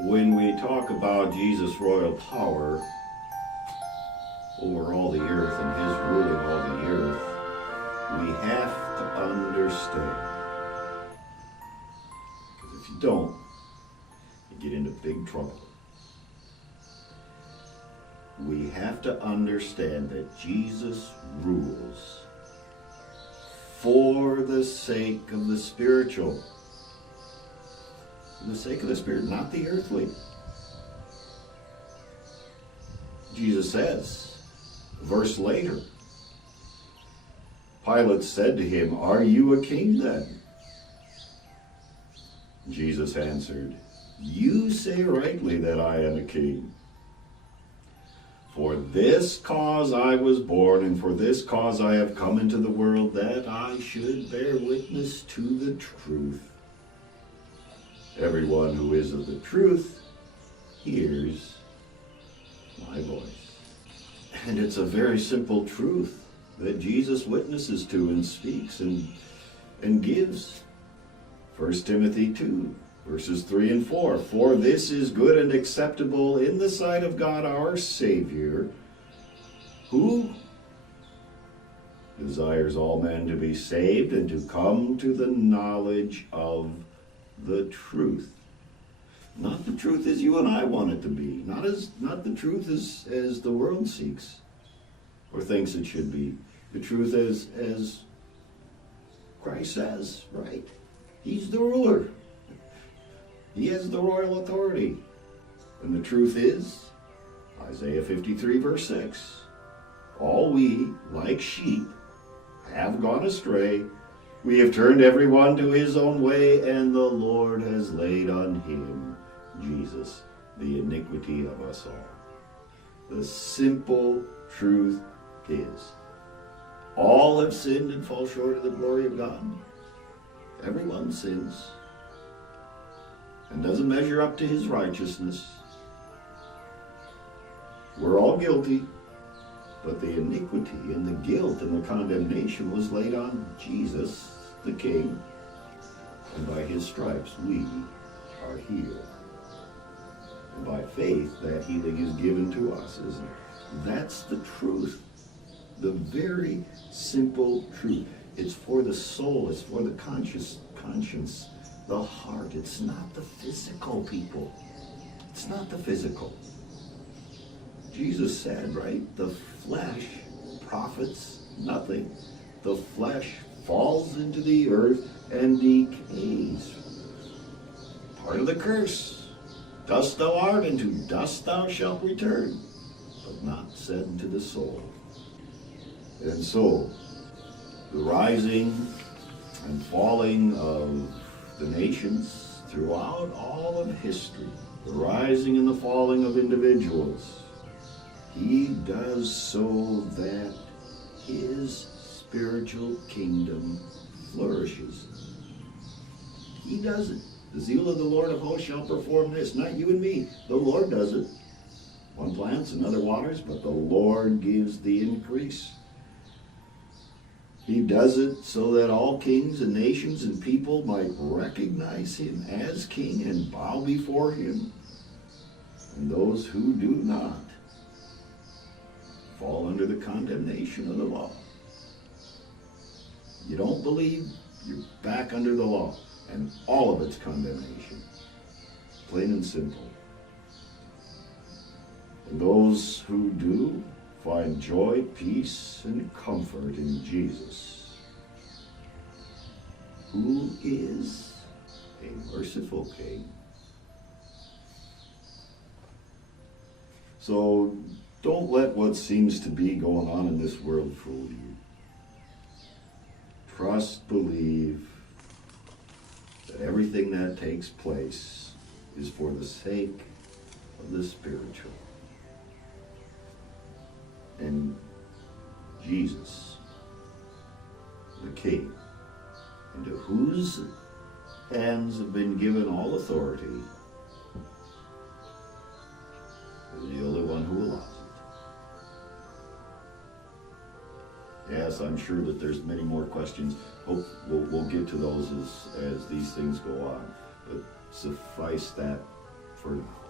When we talk about Jesus' royal power over all the earth and his ruling all the earth, we have to understand. Because if you don't, you get into big trouble. We have to understand that Jesus rules for the sake of the spiritual. For the sake of the spirit, not the earthly. Jesus says, a verse later, Pilate said to him, "Are you a king then?" Jesus answered, "You say rightly that I am a king. For this cause I was born, and for this cause I have come into the world, that I should bear witness to the truth. Everyone who is of the truth hears my voice." And it's a very simple truth that Jesus witnesses to and speaks and gives. 1 Timothy 2, verses 3 and 4. "For this is good and acceptable in the sight of God our Savior, who desires all men to be saved and to come to the knowledge of the truth." Not the truth as you and I want it to be. Not the truth as the world seeks or thinks it should be. The truth as Christ says, right? He's the ruler. He has the royal authority. And the truth is, Isaiah 53, verse 6, "All we, like sheep, have gone astray. We have turned everyone to his own way, and the Lord has laid on him," Jesus, "the iniquity of us all." The simple truth is, all have sinned and fall short of the glory of God. Everyone sins and doesn't measure up to his righteousness. We're all guilty, but the iniquity and the guilt and the condemnation was laid on Jesus, the King, and by his stripes we are healed. And by faith, that healing is given to us, isn't it? That's the truth. The very simple truth. It's for the soul, it's for the conscience, the heart. It's not the physical, people. It's not the physical. Jesus said, right, the flesh profits nothing. The flesh falls into the earth and decays. Part of the curse. Dust thou art, and to dust thou shalt return, but not said to the soul. And so, the rising and falling of the nations throughout all of history, the rising and the falling of individuals, he does so that his spiritual kingdom flourishes. He does it. The zeal of the Lord of hosts shall perform this. Not you and me. The Lord does it. One plants, another waters, but the Lord gives the increase. He does it so that all kings and nations and people might recognize him as king and bow before him. And those who do not fall under the condemnation of the law. You don't believe, you're back under the law and all of its condemnation. Plain and simple. And those who do find joy, peace, and comfort in Jesus, who is a merciful King. So don't let what seems to be going on in this world fool you. Trust, believe that everything that takes place is for the sake of the spiritual. And Jesus, the King, into whose hands have been given all authority, is the only one who allows it. Yes, I'm sure that there's many more questions. Hope we'll get to those as these things go on. But suffice that for